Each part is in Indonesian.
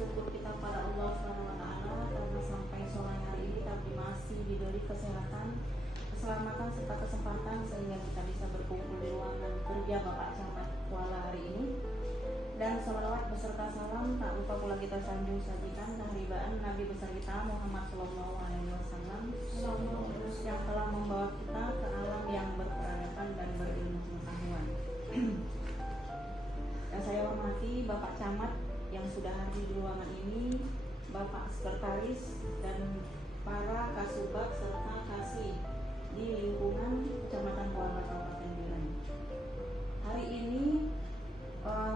syukur kita pada Allah SWT karena sampai sore hari ini kami masih diberi kesehatan, keselamatan serta kesempatan sehingga kita bisa berkumpul di ruangan kerja Bapak Camat Kuala hari ini. Dan salawat beserta salam tak lupa pula kita sanjung sajikan keharibaan Nabi besar kita Muhammad SAW yang telah membawa kita ke alam yang berperadaban dan berilmu pengetahuan. Dan saya hormati Bapak Camat yang sudah hadir di ruangan ini, Bapak Sekretaris dan para kasubag serta kasih di lingkungan Kecamatan Kuala Kabupaten Biren. Hari ini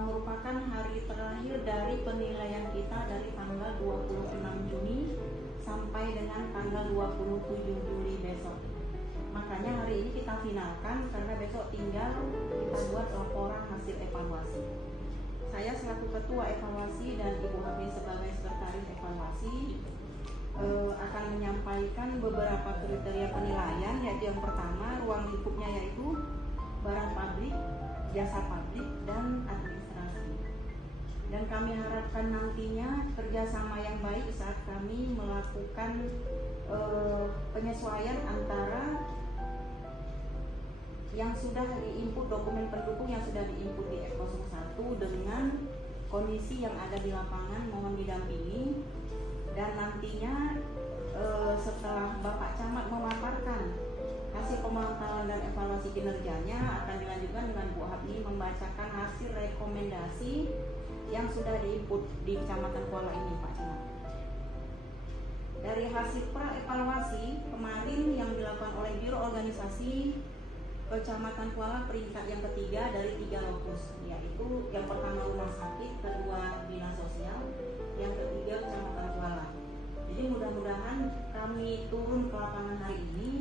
merupakan hari terakhir dari penilaian kita dari tanggal 26 Juni sampai dengan tanggal 27 Juli besok. Makanya hari ini kita finalkan karena besok tinggal kita buat laporan hasil evaluasi. Saya selaku ketua evaluasi dan Ibu Habib sebagai sekretaris evaluasi akan menyampaikan beberapa kriteria penilaian, yaitu yang pertama ruang lingkupnya yaitu barang pabrik, jasa pabrik, dan administrasi. Dan kami harapkan nantinya kerjasama yang baik saat kami melakukan penyesuaian antara yang sudah diinput, dokumen pendukung yang sudah diinput di F01 dengan kondisi yang ada di lapangan, mohon didampingi. Dan nantinya setelah Bapak Camat memaparkan hasil pemantauan dan evaluasi kinerjanya, akan dilanjutkan dengan Bu Habni membacakan hasil rekomendasi yang sudah diinput di Kecamatan Kuala ini, Pak Camat. Dari hasil pra-evaluasi kemarin yang dilakukan oleh Biro Organisasi Kecamatan Kuala peringkat yang ketiga dari 3 lokus, yaitu yang pertama rumah sakit, kedua dinas sosial, yang ketiga Kecamatan Kuala. Jadi mudah-mudahan kami turun ke lapangan hari ini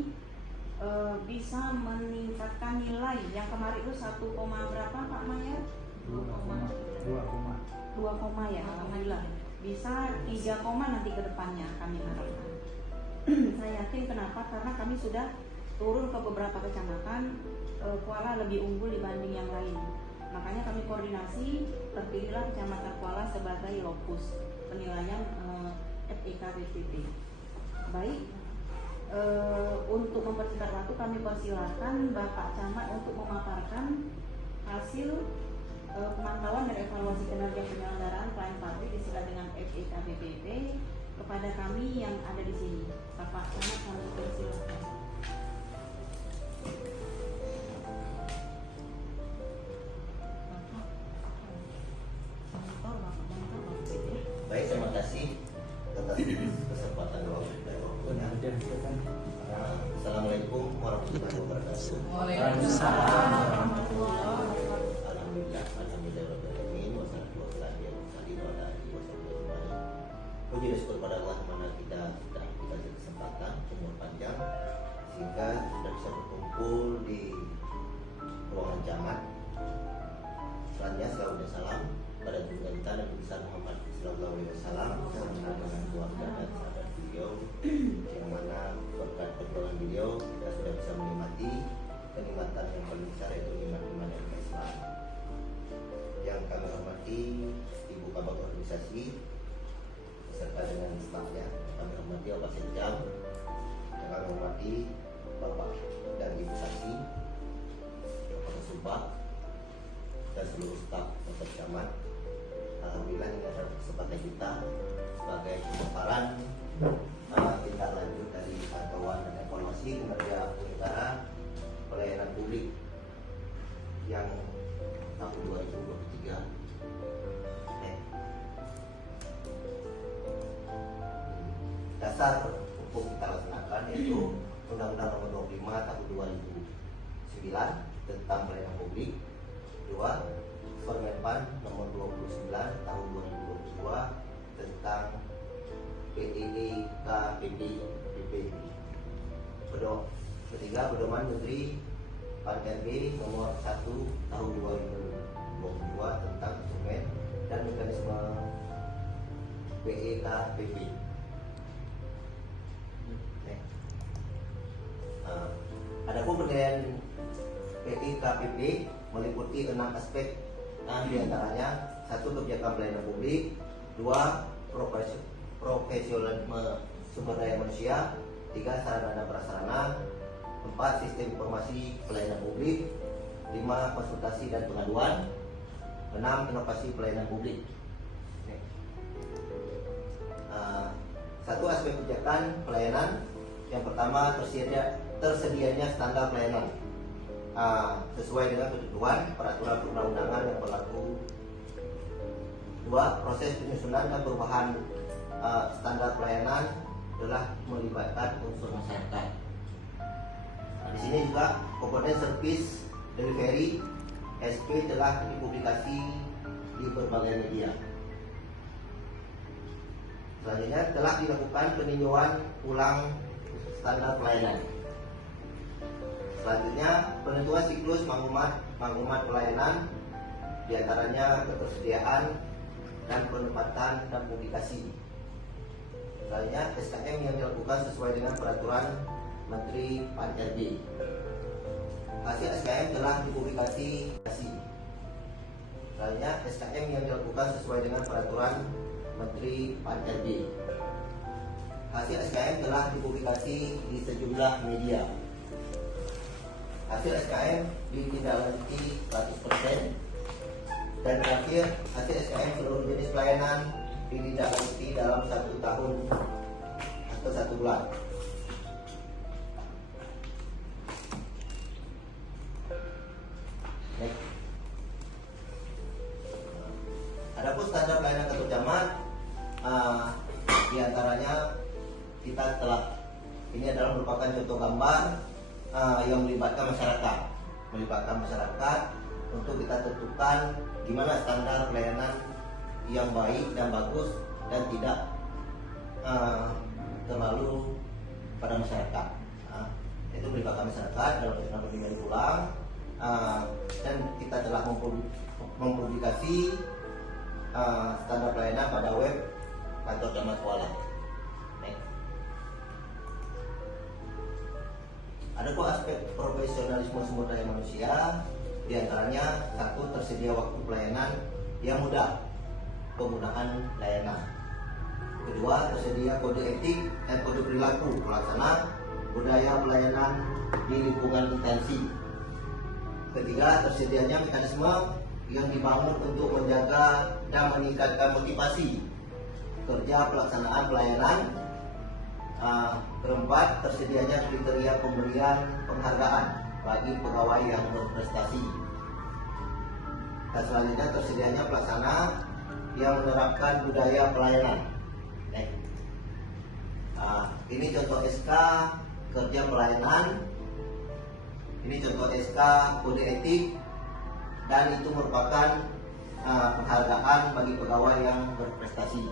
bisa meningkatkan nilai yang kemarin itu 1, berapa Pak Maya? 2, ya, alhamdulillah. Bisa 3, nanti ke depannya kami harapkan. Saya yakin kenapa? Karena kami sudah turun ke beberapa kecamatan, Kuala lebih unggul dibanding yang lain. Makanya kami koordinasi, terpilihlah Kecamatan Kuala sebagai lokus penilaian FEKBPP. Baik, untuk mempersingkat waktu kami persilahkan Bapak Camat untuk memaparkan hasil pemantauan dan evaluasi kinerja penyelenggaraan pelayanan pabrik istilah dengan FEKBPP kepada kami yang ada di sini. Bapak Camat, kami persilahkan. Baik, terima kasih atas kesempatan waktunya. Assalamualaikum warahmatullahi wabarakatuh. Waalaikumsalam warahmatullahi wabarakatuh. Alhamdulillah, alhamdulillahirobbilalamin. Wassalatu wassalamu ala rasulillah. Puji dan syukur pada Allah mana kita sudah dikasih kesempatan umur panjang sehingga sudah bisa berkumpul di ruangan camat. Selanjutnya selalu dan salam pada junjungan kita dan besar Muhammad Sallallahu Alaihi Wasallam bersama dengan keluarga dan sahabat beliau, yang mana berkat perjuangan beliau kita sudah bisa menikmati kenikmatan yang paling besar, yaitu nikmat iman dan Islam. Yang kami hormati Ibu Kabag Organisasi beserta dengan stafnya, kami hormati Bapak Sekjam, yang kami hormati Bapak dan Ibu Saksi, Bapak Subak, dan seluruh staf Bapak Camat. Alhamdulillah ini adalah kesempatan kita sebagai pemaparan tindak lanjut dari pantauan dan evaluasi kinerja penyelenggara pelayanan publik yang tahun 2023. Dasar hukum kita laksanakan yaitu Undang-Undang Nomor 25 Tahun 2009 tentang pelayanan publik. 2. Permenpan Nomor 29 Tahun 2022 tentang PEKBPP. Ketiga, Pedoman Menteri PAN-RB Nomor 1 Tahun 2022 tentang instrumen dan mekanisme PEKBPP. Adapun penilaian PEKBPP meliputi 6 aspek. Di antaranya 1. Kebijakan pelayanan publik, 2. profesionalisme sumber daya manusia. 3. Sarana dan prasarana. 4. Sistem informasi pelayanan publik. 5. Konsultasi dan pengaduan. 6. Inovasi pelayanan publik. Satu aspek kebijakan pelayanan. Yang pertama, tersedianya standar pelayanan sesuai dengan ketentuan peraturan perundang-undangan yang berlaku. 2. Proses penyusunan dan perubahan standar pelayanan telah melibatkan unsur masyarakat. Di sini juga komponen service delivery SP telah dipublikasi di berbagai media. Selanjutnya telah dilakukan peninjauan ulang standar pelayanan. Selanjutnya penentuan siklus maklumat pelayanan, diantaranya ketersediaan dan penempatan dan publikasi. Selanjutnya SKM yang dilakukan sesuai dengan peraturan Menteri PAN-RB. Hasil SKM telah dipublikasi. Selanjutnya SKM yang dilakukan sesuai dengan peraturan Menteri PAN-RB. Hasil SKM telah dipublikasi di sejumlah media. Hasil SKM ditindaklanjuti 100%. Dan terakhir, hasil SKM seluruh jenis pelayanan ditindaklanjuti dalam 1 tahun atau 1 bulan. Adapun standar pelayanan kantor camat, diantaranya kita ini adalah merupakan contoh gambar yang melibatkan masyarakat untuk kita tentukan gimana standar pelayanan yang baik dan bagus dan tidak terlalu pada masyarakat. Itu melibatkan masyarakat dalam penyelenggaraan pemilihan ulang, dan kita telah mempublikasi standar pelayanan pada web kantor camat Kuala. Adapun aspek profesionalisme sumber daya manusia, diantaranya 1. Tersedia waktu pelayanan yang mudah penggunaan layanan. 2. Tersedia kode etik dan kode perilaku pelaksana budaya pelayanan di lingkungan instansi. 3. Tersedianya mekanisme yang dibangun untuk menjaga dan meningkatkan motivasi kerja pelaksanaan pelayanan. 4. Tersedianya kriteria pemberian penghargaan bagi pegawai yang berprestasi. Dan selanjutnya tersedianya pelaksana yang menerapkan budaya pelayanan. Ini contoh SK kerja pelayanan, ini contoh SK kode etik, dan itu merupakan penghargaan bagi pegawai yang berprestasi.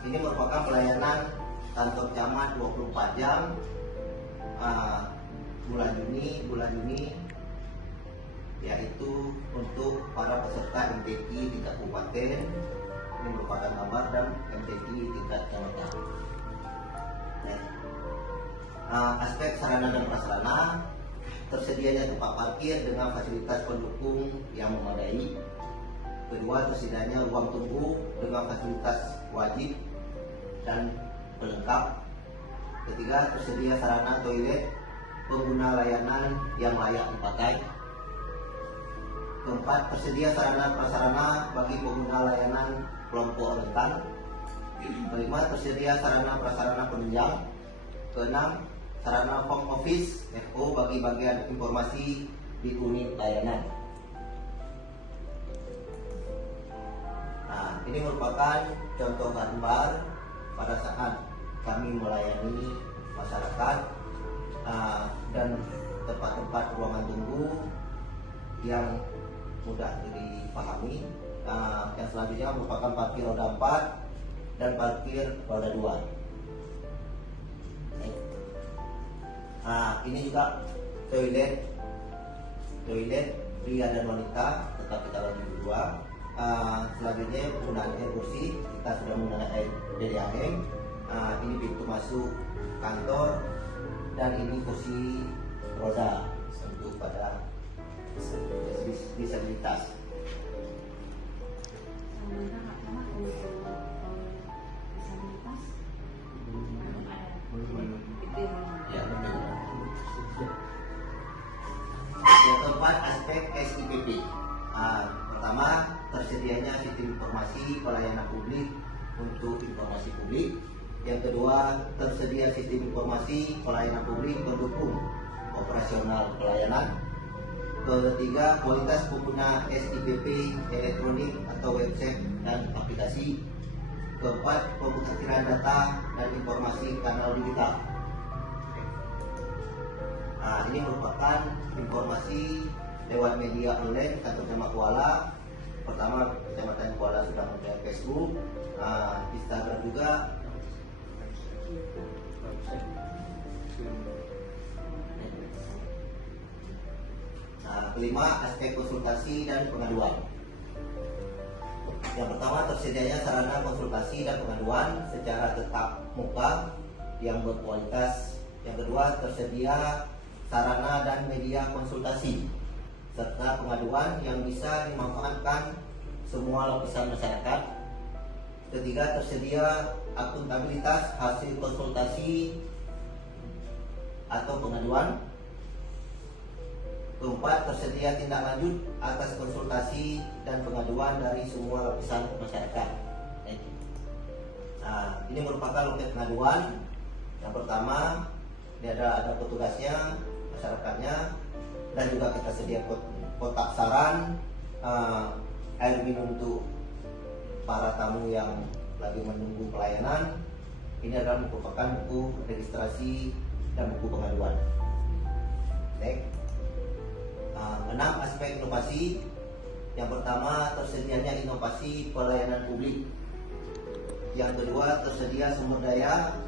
Ini merupakan pelayanan kantor camat 24 jam bulan Juni, yaitu untuk para peserta MTQ tingkat kabupaten. Ini merupakan gambar dan MTQ tingkat kecamatan. Aspek sarana dan prasarana, tersedianya tempat parkir dengan fasilitas pendukung yang memadai. 2. Tersedianya ruang tunggu dengan fasilitas wajib dan pelengkap. 3. Tersedia sarana toilet pengguna layanan yang layak dipakai. 4. Tersedia sarana prasarana bagi pengguna layanan kelompok rentan. 5. Tersedia sarana prasarana penunjang. 6. Sarana home office FO bagi bagian informasi di unit layanan. Ini merupakan contoh gambar pada saat kami melayani masyarakat dan tempat-tempat ruangan tunggu yang mudah dipahami. Yang selanjutnya merupakan parkir roda 4 dan parkir roda 2. Ini juga toilet pria dan wanita, tetap kita bagi dua. Selanjutnya penggunaan air bersih, kita sudah menggunakan air dari angin. Ini pintu masuk kantor, dan ini kursi roda untuk pada disabilitas. pemerintah Pak Camat untuk disabilitas belum ada. Itu yang Ya, yang keempat, aspek SIPP. Pertama, tersedianya sistem informasi pelayanan publik untuk informasi publik. Yang kedua, tersedia sistem informasi pelayanan publik pendukung operasional pelayanan. Ketiga, kualitas pengguna SIPP elektronik atau website dan aplikasi. Keempat, pemutahiran data dan informasi kanal digital. Ini merupakan informasi lewat media online kantor Camat Kuala. Pertama, Kecamatan Kuala sudah mempunyai Facebook, Instagram juga. Kelima, aspek konsultasi dan pengaduan. Yang pertama, tersedianya sarana konsultasi dan pengaduan secara tatap muka yang berkualitas. Yang kedua, tersedia sarana dan media konsultasi serta pengaduan yang bisa dimanfaatkan semua lapisan masyarakat. Ketiga, tersedia akuntabilitas hasil konsultasi atau pengaduan. Keempat, tersedia tindak lanjut atas konsultasi dan pengaduan dari semua lapisan masyarakat. Ini merupakan loket pengaduan. Yang pertama, ini ada petugasnya, masyarakatnya, dan juga kita sedia kotak saran, air minum untuk para tamu yang lagi menunggu pelayanan. Ini adalah merupakan buku registrasi dan buku pengaduan. Next. 6, aspek inovasi. Yang pertama, tersedianya inovasi pelayanan publik. Yang kedua, tersedia sumber daya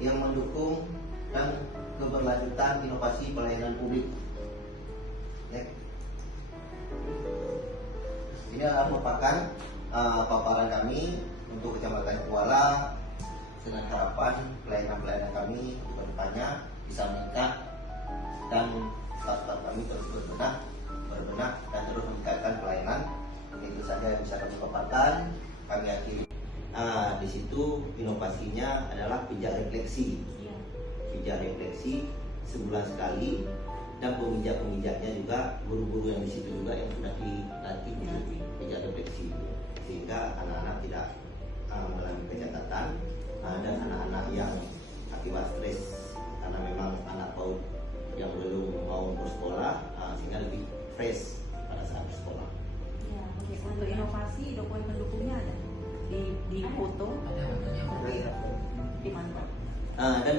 yang mendukung dan keberlanjutan inovasi pelayanan publik. Next. Ini adalah merupakan paparan kami untuk Kecamatan Kuala dengan harapan pelayanan-pelayanan kami untuk kedepannya bisa meningkat dan staf-staf kami terus berbenah dan terus meningkatkan pelayanan. Itu saja yang bisa kami paparkan. Kami akhiri. Di situ inovasinya adalah pijat refleksi. Pijat refleksi sebulan sekali, dan pemijat-pemijatnya juga guru-guru yang di situ juga yang sudah dilatih untuk pijat refleksi, sehingga anak-anak tidak mengalami kecacatan dan anak-anak yang akibat stres karena memang anak PAUD yang belum mau bersekolah, sehingga lebih fresh pada saat bersekolah. Ya, oke. Untuk inovasi, dokumen pendukungnya ada di foto, dimantap. Dan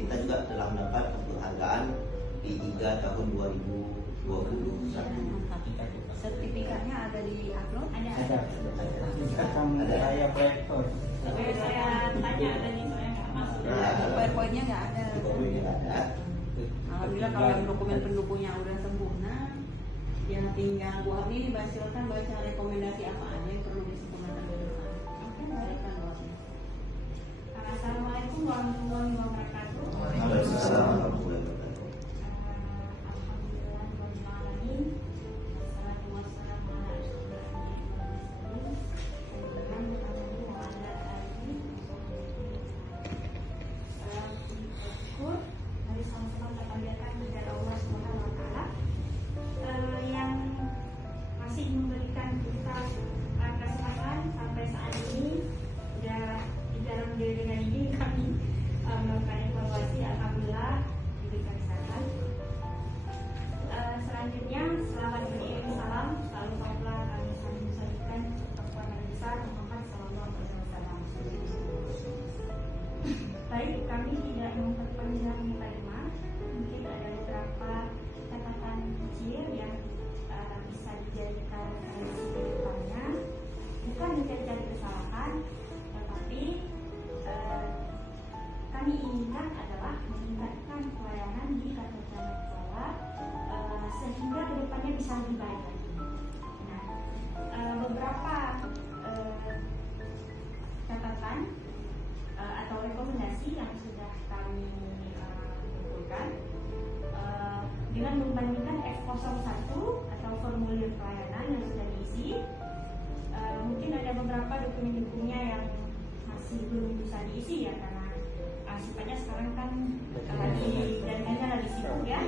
kita juga telah mendapat penghargaan di 3 tahun 2021. Sertifikatnya ada di upload? Ada. Saya proyektor. Saya tanya tadi soalnya nggak masuk. PowerPoint-nya nggak ada. Alhamdulillah kalau yang dokumen pendukungnya udah sempurna, ya tinggal Bu Hamni ini silakan baca rekomendasi apa aja yang perlu disempurnakan ke depan. Oke, silakan Bu Hamni. Assalamualaikum warahmatullahi wabarakatuh. Waalaikumsalam warahmatullahi wabarakatuh. Alhamdulillahirobbilalamin. Wassalatu wassalamu ala asyrofil anbiya'i wal mursalin Muhammadin wa ala alihi wa mari sama-sama kita panjatkan kepada Allah Subhanahu wa taala yang masih memberikan kita kesempatan sampai saat ini. Udah di dalam diri dengan ini kami melakukan evaluasi, alhamdulillah diberikan kesehatan. Selanjutnya selamat beriring salam selalu Allah kami sampaikan kepada Nabi besar Muhammad SAW. Baik, kami tidak memperpanjang kalimat, mungkin ada beberapa catatan kecil yang bisa dijadikan referensi ke depannya, bukan mencari kesalahan, tetapi kami inginkan adalah meningkatkan pelayanan di kantor Camat Kuala sehingga kedepannya bisa lebih baik lagi. Nah, beberapa catatan atau rekomendasi yang sudah kami kumpulkan dengan membandingkan F01 atau formulir pelayanan yang sudah diisi, mungkin ada beberapa dokumen-dokumennya yang masih belum bisa diisi ya, karena sifatnya sekarang kan lagi jaringannya lagi sibuk ya.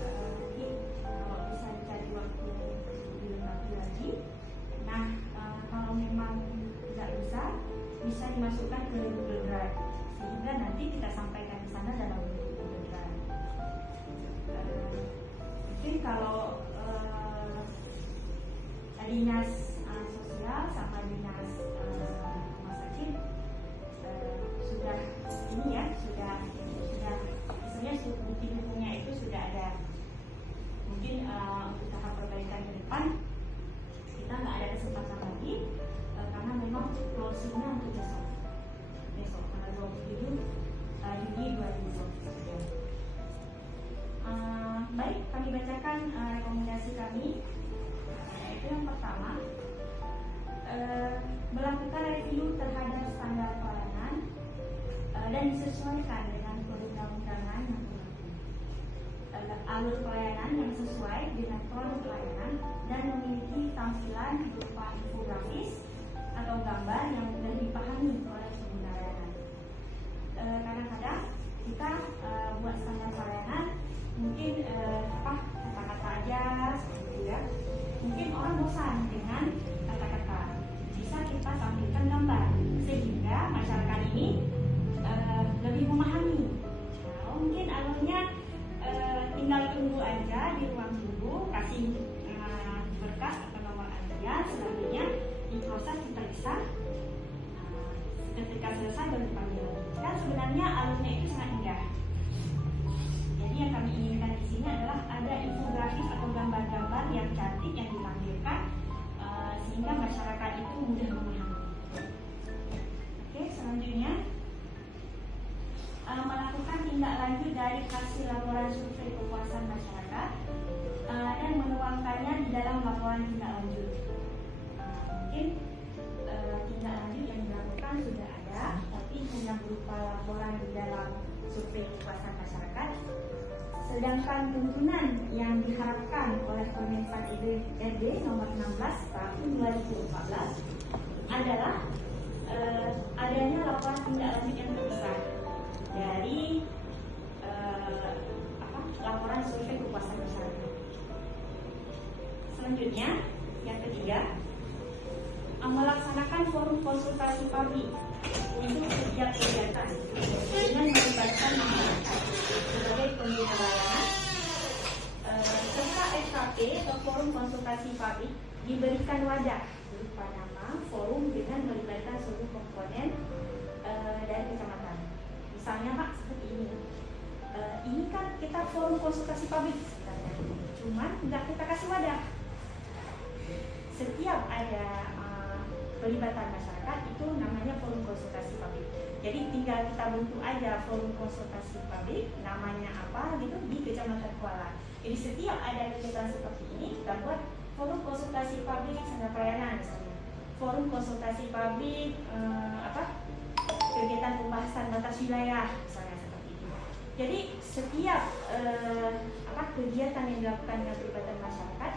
Nanti kalau bisa dicari waktu dilengkapi lagi. Nah, kalau memang tidak bisa dimasukkan ke Google Drive, sehingga nanti kita sampaikan di sana dalam Google Drive. Mungkin kalau dinas sosial sama dinas rumah sakit sudah ini ya, sudah misalnya bukti hukumnya itu sudah ada. Mungkin untuk tahap perbaikan ke depan kita nggak ada kesempatan lagi, karena memang closingnya untuk besok tanggal 27 Juni 2020. Baik, kami bacakan rekomendasi kami. Itu yang pertama, melakukan review terhadap standar pelayanan dan disesuaikan dengan perundang-undangan yang berlaku. Alur pelayanan yang sesuai dengan produk pelayanan dan memiliki tampilan berupa infografis atau gambar yang mudah dipahami oleh pengguna layanan. Kadang-kadang kita buat standar pelayanan mungkin kata-kata aja seperti itu ya. Mungkin orang bosan dengan kata-kata. Bisa kita tampilkan gambar sehingga masyarakat ini lebih memahami. Nah, mungkin alurnya tinggal tunggu aja di ruang tunggu, kasih berkas atau nomor antrian, selanjutnya diproses diperiksa. Ketika selesai baru dipanggil. Dan sebenarnya alurnya itu sangat indah. Jadi yang kami inginkan di sini adalah ada infografis atau gambar-gambar yang cantik yang ditampilkan sehingga masyarakat itu mudah memahami. Oke, selanjutnya melakukan tindak lanjut dari hasil laporan survei kepuasan masyarakat dan menuangkannya di dalam laporan tindak lanjut. Mungkin tindak lanjut yang dilakukan sudah ada, tapi hanya berupa laporan di dalam survei kepuasan masyarakat. Sedangkan tuntunan yang diharapkan oleh Kemenpan RB nomor 16 tahun 2014 adalah adanya laporan tindak lanjut yang terpisah dari laporan survei kepuasan masyarakat. Selanjutnya, yang ketiga, melaksanakan forum konsultasi publik untuk setiap kegiatan dengan melibatkan masyarakat sebagai pengguna layanan, serta SKP atau forum konsultasi publik diberikan wadah berupa nama forum dengan melibatkan seluruh komponen dari kecamatan. Misalnya Pak, seperti ini. Ini kan kita forum konsultasi publik, cuman nggak kita kasih wadah. Setiap ada pelibatan masyarakat itu namanya forum konsultasi publik. Jadi tinggal kita bentuk aja forum konsultasi publik, namanya apa gitu di Kecamatan Kuala. Jadi setiap ada kegiatan seperti ini kita buat forum konsultasi publik standar pelayanan misalnya. Forum konsultasi publik kegiatan pembahasan batas wilayah misalnya seperti itu. Jadi setiap kegiatan yang dilakukan dengan pelibatan masyarakat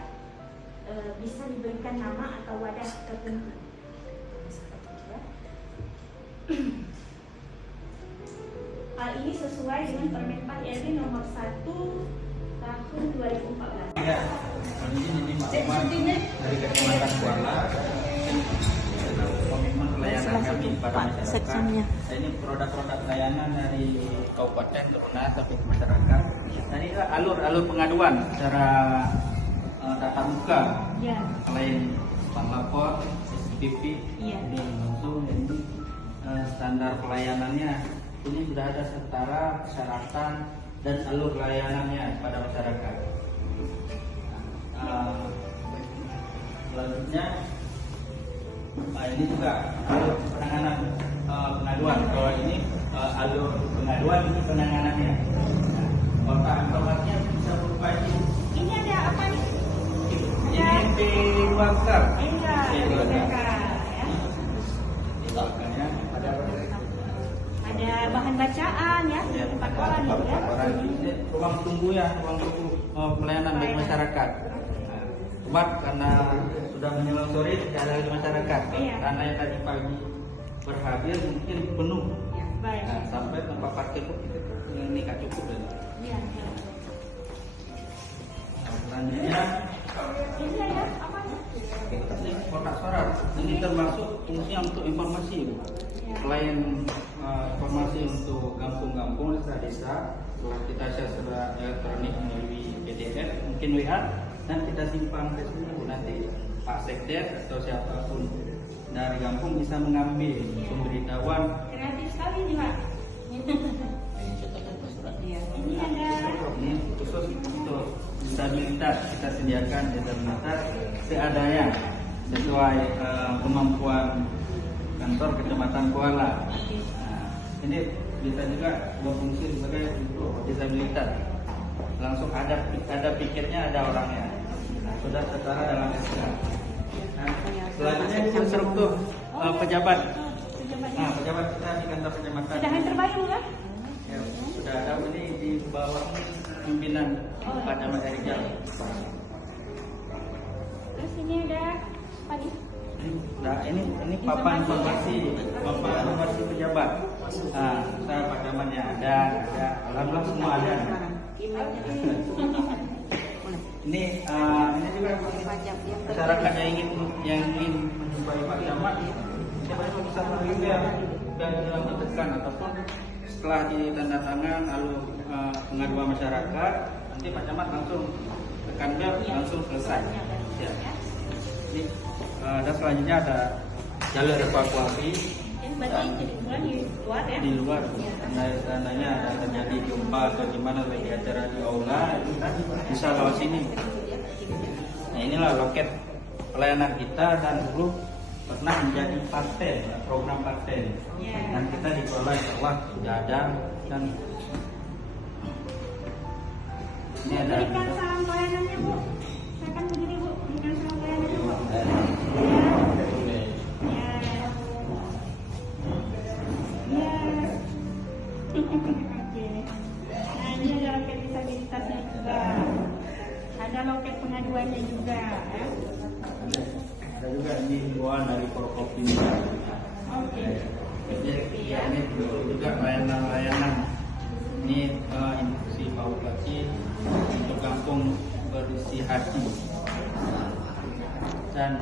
bisa diberikan nama atau wadah tertentu. Hal ini sesuai dengan Permenpan RB nomor 1 tahun 2014. Ya, ini maklumat dari Kecamatan Kuala. Komitmen pelayanan kami kepada masyarakat. Ini produk-produk layanan dari kabupaten Teruna tapi ke masyarakat. Dan ini alur pengaduan secara tatap muka. Ya. Selain bank lapor, SPP, ini langsung ini standar pelayanannya ini sudah ada setara persyaratan dan alur layanannya kepada masyarakat. Selanjutnya ini juga alur penanganan pengaduan. Kalau ini alur pengaduan ini penanganannya. Kotak informasinya bisa berupa ini. Ini ada apa nih? Ini P2K. Iya, P2K ya. Ada bahan bacaan ya, tempat koran ya. Ruang tunggu ya, ruang tunggu pelayanan bagi masyarakat. Cuma karena sudah menjelang sore tidak ada lagi masyarakat. Iya. Karena yang tadi pagi berhadir mungkin penuh. Ya. Baik. Nah, sampai tempat parkir pun ini nggak cukup. Iya. Nah, selanjutnya Ini ada apa? ini kotak suara. Ini termasuk fungsinya untuk informasi, Bu. Ya. Selain informasi untuk kampung-kampung, desa-desa, setelah kita share secara elektronik melalui PDF, mungkin WA, dan kita simpan ke sini, Bu. Nanti Pak Sekdes atau siapapun dari kampung bisa mengambil pemberitahuan. Kreatif sekali nih, Pak. Ini contohnya Pak Surat. Iya. Ini ada Ini khusus untuk disabilitas, kita sediakan disabilitas seadanya sesuai kemampuan kantor Kecamatan Kuala. Nah, ini bisa juga berfungsi sebagai untuk disabilitas. Langsung ada piketnya, ada orangnya. Nah, sudah setara dalam SK. Nah, selanjutnya instruktur pejabat. Nah, pejabat kita di kantor kecamatan. sudah yang terbaru kan? Ya, sudah ada ini di bawah pimpinan Pak Camat Rijal. Terus ini ada apa nih? Nah, ini papan informasi pejabat. Nah, saya Pak Camatnya ada, alhamdulillah semua ada. Emailnya Ini juga pajak yang masyarakat yang ingin menjumpai Pak Camat, siapa yang bisa melalui dan ditekan ataupun setelah ditanda tangan lalu pengaduan masyarakat, nanti Pak Camat langsung tekan bel langsung selesai. Ya. Ini dan selanjutnya ada jalur evakuasi. Ini berarti jadi bulan di luar ya? Di luar, tandanya ada terjadi gempa atau gimana lagi acara di aula, bisa lewat sini. Nah, inilah loket pelayanan kita dan dulu pernah menjadi partai, program partai. Dan kita dikelola insya sudah ada dan ini ada. Berikan salam pelayanannya, Bu. Saya akan berdiri, Bu. Berikan salam pelayanannya, Bu. Oke. Nah, ini ada loket disabilitasnya juga. Ada loket pengaduannya juga ya. Ada juga ini himbauan dari Forkopimda. Oke. Ya, ini juga layanan-layanan. Ini instruksi PAUD kecil untuk kampung berisi hati. Dan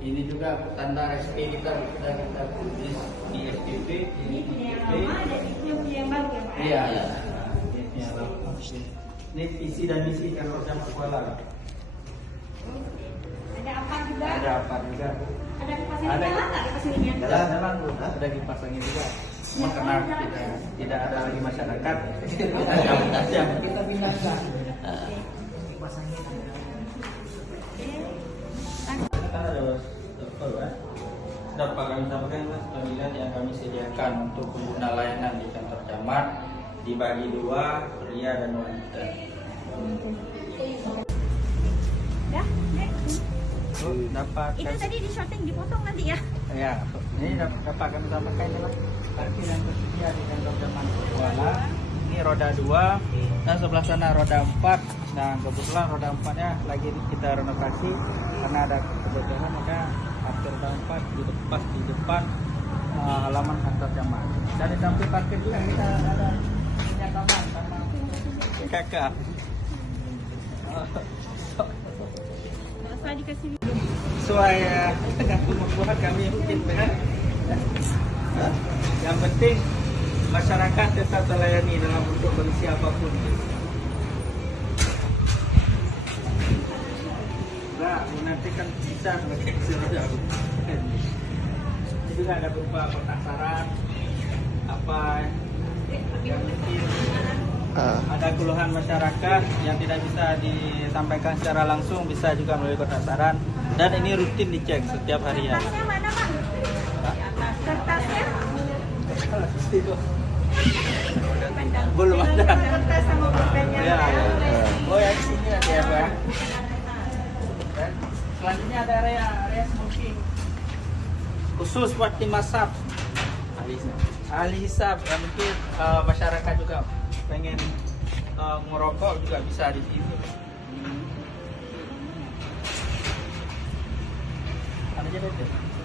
ini juga tanda SP kita sudah kita tulis di SPP. Ini punya yang lama dan itu yang punya yang baru ya, Pak? Iya. Ini lama. Ini visi dan misi kantor Camat Kuala. Ada apa juga? Ada apa juga? Ada kipas yang nyala nggak kipas ini? Jalan Bu, ada kipas angin juga. Cuma karena tidak ada lagi masyarakat, kita cabut aja. Kita pindahkan. Kipas angin. Kita ada dokter ya. Dapat kami sampaikan pilihan yang kami sediakan untuk pengguna layanan di kantor camat dibagi dua, pria dan wanita. Ya, Dapat. itu tadi di shorting dipotong nanti ya. Ya, ini dapat kami sampaikan adalah parkir yang tersedia di kantor Camat Kuala. Ini roda 2 dan sebelah sana roda 4. Nah, kebetulan roda 4-nya lagi kita renovasi karena ada kebocoran, maka parkir roda 4 di depan halaman kantor Camat. Dan di samping parkir juga kita ada punya taman kakak. Saya dikasih Sesuai dengan kemampuan kami mungkin benar. Yang penting masyarakat tetap terlayani dalam bentuk kondisi apapun. Nah, nanti kan bisa pakai roda. Ini juga ada berupa kotak saran apa yang mungkin ada keluhan masyarakat yang tidak bisa disampaikan secara langsung, bisa juga melalui kotak saran. Dan ini rutin dicek setiap harian. kertasnya mana, Pak? Kertasnya? Belum ada. Kertas sama pulpennya. Ya, ya. Oh ya, di sini ada ya, Pak. Dan selanjutnya ada area smoking khusus buat tim masab ahli hisab. Ya, mungkin masyarakat juga pengen merokok juga bisa di sini. aja deh.